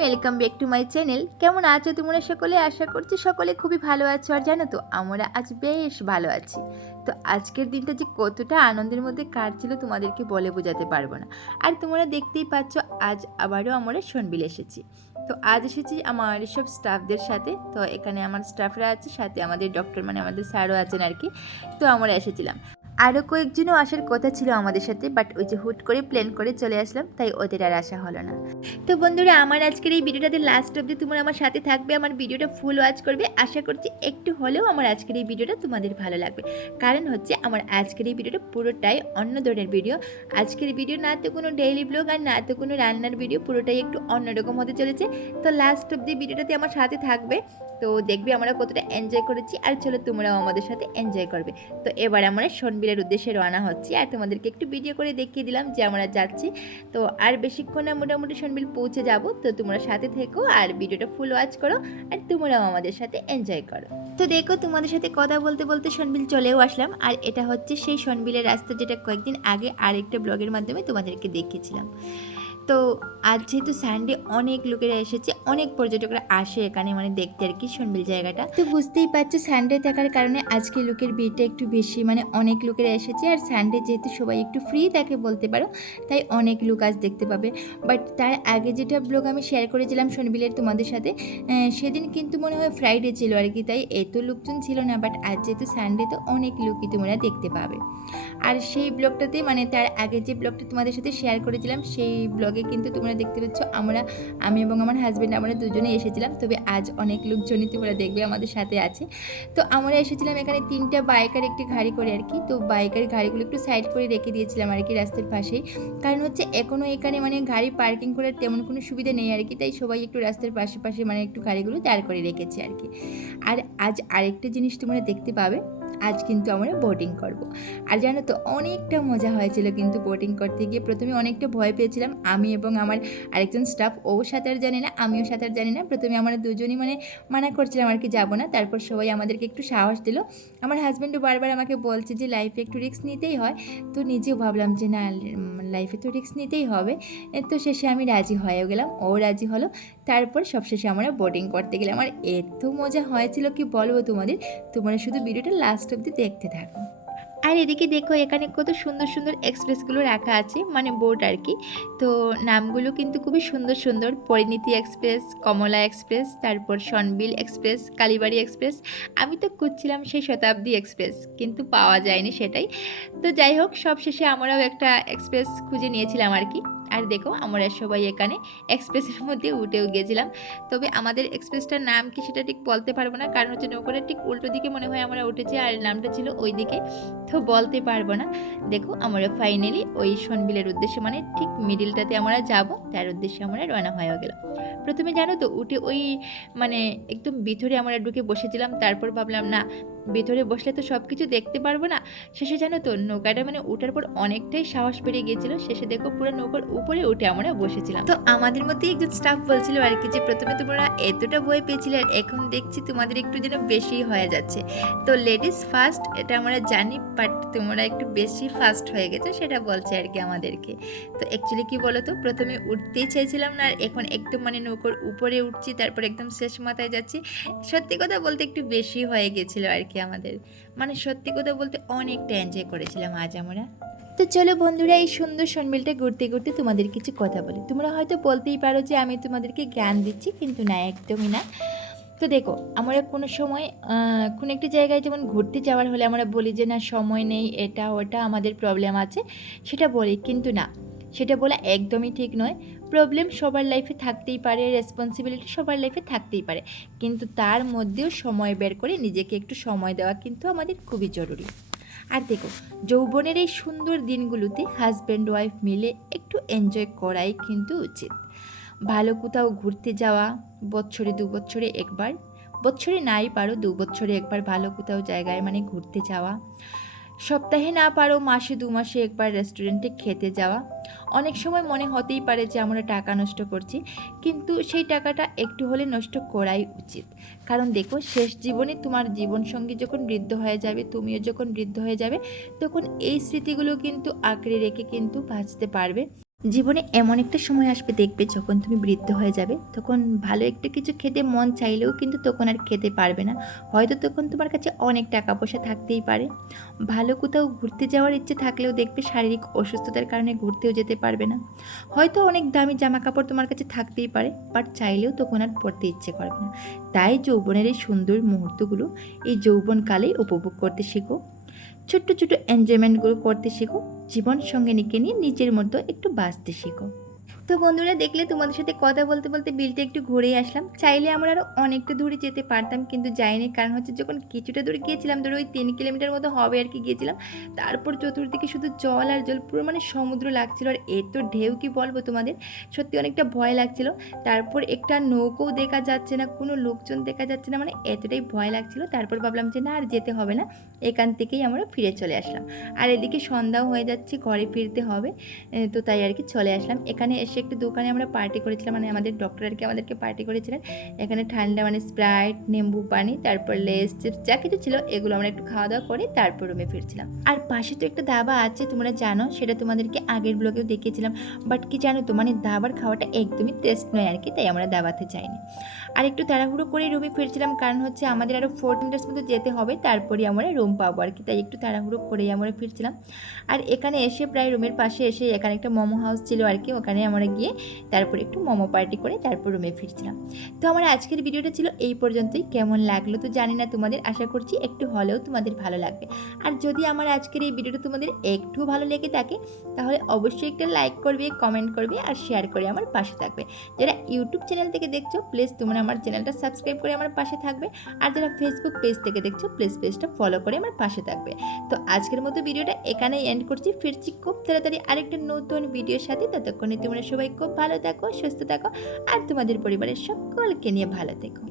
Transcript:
Welcome back to my channel. কেমন আছো তোমরা সকলে? আশা করছি সকলে খুবই ভালো আছো। আর জানো তো আমরা আজ বেশ ভালো আছি। তো আজকের দিনটা যে কতটা আনন্দের মধ্যে কাটছিল তোমাদেরকে বলে বোঝাতে পারবো না। আর তোমরা দেখতেই পাচ্ছ আজ আবারও আমরা শোনবিল এসেছি। তো আজ এসেছি আমার সব স্টাফদের সাথে। তো এখানে আমার স্টাফরা আছে, সাথে আমাদের ডক্টর মানে আমাদের স্যারও আছেন আর কি। তো আমরা এসেছিলাম, আরও কয়েকজনও আসার কথা ছিল আমাদের সাথে, বাট ওই যে হুট করে প্ল্যান করে চলে আসলাম, তাই ওদের আর আসা হলো না। তো বন্ধুরা, আমার আজকের এই ভিডিওটাতে লাস্ট অবধি তোমরা আমার সাথে থাকবে, আমার ভিডিওটা ফুল ওয়াচ করবে। আশা করছি একটু হলেও আমার আজকের এই ভিডিওটা তোমাদের ভালো লাগবে। কারণ হচ্ছে আমার আজকের এই ভিডিওটা পুরোটাই অন্য ধরনের ভিডিও। আজকের ভিডিও না তো কোনো ডেইলি ব্লগ আর না তো কোনো রান্নার ভিডিও, পুরোটাই একটু অন্যরকম হতে চলেছে। তো লাস্ট অবধি ভিডিওটাতে আমার সাথে থাকবে, তো দেখবে আমরা কতটা এনজয় করেছি। আর চলো তোমরাও আমাদের সাথে এনজয় করবে। তো এবার আমরা শোনবিলের উদ্দেশ্যে রওনা হচ্ছি, আর তোমাদেরকে একটু ভিডিও করে দেখিয়ে দিলাম যে আমরা যাচ্ছি। তো আর বেশিক্ষণ না, মোটামুটি শোনবিল পৌঁছে যাব। তো তোমরা সাথে থেকো আর ভিডিওটা ফুল ওয়াচ করো, আর তোমরাও আমাদের সাথে এনজয় করো। তো দেখো, তোমাদের সাথে কথা বলতে বলতে শোনবিল চলেও আসলাম। আর এটা হচ্ছে সেই শোনবিলের রাস্তা যেটা কয়েকদিন আগে আরেকটা ব্লগের মাধ্যমে তোমাদেরকে দেখিয়েছিলাম। তো আজ যেহেতু সানডে, অনেক লোকেরা এসেছে, অনেক পর্যটকরা আসে এখানে মানে দেখতে আর কি শোনবিল জায়গাটা। তো বুঝতেই পারছো সানডে থাকার কারণে আজকে লোকের ভিড়টা একটু বেশি, মানে অনেক লোকেরা এসেছে। আর সানডে যেহেতু সবাই একটু ফ্রি থাকে বলতে পারো, তাই অনেক লোক আজ দেখতে পাবে। বাট তার আগে যেটা ব্লগ আমি শেয়ার করেছিলাম শোনবিলের তোমাদের সাথে, সেদিন কিন্তু মনে হয় ফ্রাইডে ছিল আর কি, তাই এত লোকজন ছিল না। বাট আজ যেহেতু সানডে, তো অনেক লোকই তোমরা দেখতে পাবে। আর সেই ব্লগটাতে মানে তার আগে যে ব্লগটা তোমাদের সাথে শেয়ার করেছিলাম, সেই ব্লগে কিন্তু তোমরা দেখতে পাচ্ছ আমি এবং আমার হাজব্যান্ড আমরা দুজনেই এসেছিলাম। তবে আজ অনেক লোকজনই তোমরা দেখবে আমাদের সাথে আছে। তো আমরা এসেছিলাম এখানে 3টা বাইক আর একটি গাড়ি করে আর কি। তো বাইকের গাড়িগুলো একটু সাইড করে রেখে দিয়েছিলাম আর কি রাস্তার পাশেই। কারণ হচ্ছে এখনও এখানে মানে গাড়ি পার্কিং করার তেমন কোনো সুবিধা নেই আর কি, তাই সবাই একটু রাস্তার পাশে পাশে মানে একটু গাড়িগুলো দাঁড় করে রেখেছে আর কি। আর আজ আরেকটা জিনিস তোমরা দেখতে পাবে, আজ কিন্তু আমরা বোটিং করব। আর জানো তো অনেকটা মজা হয়েছিল কিন্তু বোটিং করতে গিয়ে। প্রথমে অনেকটা ভয় পেয়েছিলাম আমি এবং আমার আরেকজন স্টাফ, ও সাঁতার জানে না, আমিও সাঁতার জানি না। প্রথমে আমরা দুজনই মানে মানা করছিলাম আর কি যাবো না। তারপর সবাই আমাদেরকে একটু সাহস দিল। আমার হাজব্যান্ডও বারবার আমাকে বলছে যে লাইফে একটু রিস্ক নিতেই হয়। তো নিজেও ভাবলাম যে না, লাইফে তো রিস্ক নিতেই হবে। তো শেষে আমি রাজি হয়েও গেলাম, ও রাজি হলো। তারপর সবশেষে আমরা বোটিং করতে গেলাম। আর এত মজা হয়েছিল কি বলবো তোমাদের, তোমরা শুধু ভিডিওটা লাস্ট অবধি দেখতে থাকো। আর এদিকে দেখো এখানে কত সুন্দর সুন্দর এক্সপ্রেসগুলো রাখা আছে, মানে বোট আর কি। তো নামগুলো কিন্তু খুবই সুন্দর সুন্দর, পরিণীতি এক্সপ্রেস, কমলা এক্সপ্রেস, তারপর শোনবিল এক্সপ্রেস, কালীবাড়ি এক্সপ্রেস। আমি তো খুঁজছিলাম সেই শতাব্দী এক্সপ্রেস, কিন্তু পাওয়া যায়নি সেটাই। তো যাই হোক, সবশেষে আমরাও একটা এক্সপ্রেস খুঁজে নিয়েছিলাম আর কি। আর দেখো আমরা সবাই এখানে এক্সপ্রেসের মধ্যে উঠেও গেছিলাম। তবে আমাদের এক্সপ্রেসটার নাম কি সেটা ঠিক বলতে পারবো না, কারণ হচ্ছে নৌকাটা ঠিক উল্টো দিকে মনে হয় আমরা উঠেছি, আর নামটা ছিল ওই দিকে, তো বলতে পারবো না। দেখো আমরা ফাইনালি ওই শোনবিলের উদ্দেশ্যে, মানে ঠিক মিডিলটাতে আমরা যাব, তার উদ্দেশ্যে আমরা রওনা হয়ে গেলাম। প্রথমে জানো তো উঠে ওই মানে একদম ভিতরে আমরা ঢুকে বসেছিলাম। তারপর ভাবলাম না, ভিতরে বসলে তো সব কিছু দেখতে পারবো না। শেষে জানো তো নৌকাটা মানে ওঠার পর অনেকটাই সাহস বেড়ে গিয়েছিল। শেষে দেখো পুরো নৌকার উপরে উঠে আমরা বসেছিলাম। তো আমাদের মধ্যে একজন স্টাফ বলছিল আর কি যে প্রথমে তোমরা এতটা ভয় পেয়েছিলে, আর এখন দেখছি তোমাদের একটু যেন বেশি হয়ে যাচ্ছে। তো লেডিস ফার্স্ট এটা আমরা জানি, বাট তোমরা একটু বেশি ফাস্ট হয়ে গেছো, সেটা বলছে আর কি আমাদেরকে। তো অ্যাকচুয়ালি কি বলো তো, প্রথমে উঠতেই চাইছিলাম না, আর এখন একদম মানে নৌকার উপরে উঠছি, তারপর একদম শেষ মাথায় যাচ্ছি। সত্যি কথা বলতে একটু বেশি হয়ে গেছিলো আর কি আমাদের, মানে সত্যি কথা বলতে অনেকটা এনজয় করেছিলাম আজ আমরা। তো চলো বন্ধুরা, এই সুন্দর শোনবিলটা ঘুরতে ঘুরতে তোমাদের কিছু কথা বলি। তোমরা হয়তো বলতেই পারো যে আমি তোমাদেরকে জ্ঞান দিচ্ছি, কিন্তু না, একদমই না। তো দেখো, আমরা কোনো সময় কোনো একটা জায়গায় যেমন ঘুরতে যাওয়ার হলে আমরা বলি যে না সময় নেই, এটা ওটা আমাদের প্রবলেম আছে, সেটা বলি, কিন্তু না, সেটা বলা একদমই ঠিক নয়। প্রবলেম সবার লাইফে থাকতেই পারে, রেসপন্সিবিলিটি সবার লাইফে থাকতেই পারে, কিন্তু তার মধ্যেও সময় বের করে নিজেকে একটু সময় দেওয়া কিন্তু আমাদের খুবই জরুরি। আর দেখো, যৌবনের এই সুন্দর দিনগুলোতে হাজব্যান্ড ওয়াইফ মিলে একটু এনজয় করাই কিন্তু উচিত। ভালো কোথাও ঘুরতে যাওয়া, বছরে 2 বছরে একবার, বছরে নাই পারো 2 বছরে একবার ভালো কোথাও জায়গায় মানে ঘুরতে যাওয়া, সপ্তাহে না পারো মাসে 2 মাসে একবার রেস্টুরেন্টে খেতে যাওয়া। অনেক সময় মনে হতেই পারে যে আমরা টাকা নষ্ট করছি, কিন্তু সেই টাকাটা একটু হলে নষ্ট করাই উচিত। কারণ দেখো, শেষ জীবনে তোমার জীবনসঙ্গী যখন বৃদ্ধ হয়ে যাবে, তুমিও যখন বৃদ্ধ হয়ে যাবে, তখন এই স্মৃতিগুলো কিন্তু আঁকড়ে রেখে কিন্তু বাঁচতে পারবে। জীবনে এমন একটা সময় আসবে দেখবে, যখন তুমি বৃদ্ধ হয়ে যাবে, তখন ভালো একটা কিছু খেতে মন চাইলেও কিন্তু তখন আর খেতে পারবে না। হয়তো তখন তোমার কাছে অনেক টাকা পয়সা থাকতেই পারে, ভালো কোথাও ঘুরতে যাওয়ার ইচ্ছে থাকলেও দেখবে শারীরিক অসুস্থতার কারণে ঘুরতেও যেতে পারবে না। হয়তো অনেক দামি জামা কাপড় তোমার কাছে থাকতেই পারে, বাট চাইলেও তখন আর পরতে ইচ্ছে করবে না। তাই যৌবনের এই সুন্দর মুহূর্তগুলো এই যৌবনকালেই উপভোগ করতে শেখো, ছোট্ট ছোট্ট এনজয়মেন্টগুলো করতে শেখো, জীবন সঙ্গিনীকে নিয়ে নিজের মতো একটু বাঁচতে শেখো। তো বন্ধুরা, দেখলে তোমাদের সাথে কথা বলতে বলতে বিলটা একটু ঘুরেই আসলাম। চাইলে আমরা আরও অনেকটা দূরে যেতে পারতাম, কিন্তু যাইনি। কারণ হচ্ছে যখন কিছুটা দূরে গিয়েছিলাম, ধরো ওই 3 কিলোমিটার মতো হবে আর কি গিয়েছিলাম, তারপর চতুর্দিকে শুধু জল আর জল, পুরো মানে সমুদ্র লাগছিল। আর এত ঢেউ কি বলবো তোমাদের, সত্যি অনেকটা ভয় লাগছিল। তারপর একটা নৌকোও দেখা যাচ্ছে না, কোনো লোকজন দেখা যাচ্ছে না, মানে এতটাই ভয় লাগছিল। তারপর ভাবলাম যে না, আর যেতে হবে না, এখান থেকেই আমরা ফিরে চলে আসলাম। আর এদিকে সন্ধ্যাও হয়ে যাচ্ছে, ঘরে ফিরতে হবে, তো তাই আর কি চলে আসলাম। এখানে এসে একটু দোকানে আমরা পার্টি করেছিলাম, মানে আমাদের ডক্টর আর কি আমাদেরকে পার্টি করেছিলেন। এখানে ঠান্ডা মানে স্প্রাইট, নিম্বু পানি, তারপর লেস, চিপস যা কিছু ছিল এগুলো আমরা একটু খাওয়া দাওয়া করে তারপর রুমে ফিরছিলাম। আর পাশে তো একটা দাবা আছে, তোমরা জানো, সেটা তোমাদেরকে আগের ব্লগেও দেখিয়েছিলাম। বাট কি জানো তো, মানে দাবার খাওয়াটা একদমই টেস্ট নয় আর কি, তাই আমরা দাবাতে চাইনি। আর একটু তাড়াহুড়ো করে রুমে ফিরছিলাম, কারণ হচ্ছে আমাদের আরও 4 মিনিটের মতো যেতে হবে, তারপরে আমরা রুম পাবো আর কি, তাই একটু তাড়াহুড়ো করেই আমরা ফিরছিলাম। আর এখানে এসে প্রায় রুমের পাশে এসে এখানে একটা মোমো হাউস ছিল আর কি, ওখানে আমরা গিয়ে তারপর একটু মোমো পার্টি করে তারপর রুমে ফিরছিলাম। তো আমার আজকের ভিডিওটা ছিল এই পর্যন্তই। কেমন লাগলো তো জানি না তোমাদের, আশা করছি একটু হলেও তোমাদের ভালো লাগবে। আর যদি আমার আজকের এই ভিডিওটা তোমাদের একটু ভালো লেগে থাকে, তাহলে অবশ্যই একটা লাইক করবে, কমেন্ট করবে আর শেয়ার করে আমার পাশে থাকবে। যারা ইউটিউব চ্যানেল থেকে দেখছো, প্লিজ তোমরা আমার চ্যানেলটা সাবস্ক্রাইব করে আমার পাশে থাকবে। আর যারা ফেসবুক পেজ থেকে দেখছো, প্লিজ পেজটা ফলো করে আমার পাশে থাকবে। তো আজকের মতো ভিডিওটা এখানেই এন্ড করছি, ফিরছি খুব তাড়াতাড়ি আরেকটা নতুন ভিডিওর সাথে। ততক্ষণে তোমরা সবাই খুব ভালো থাকো, সুস্থ থাকো, আর তোমাদের পরিবারের সকলকে নিয়ে ভালো থেকো।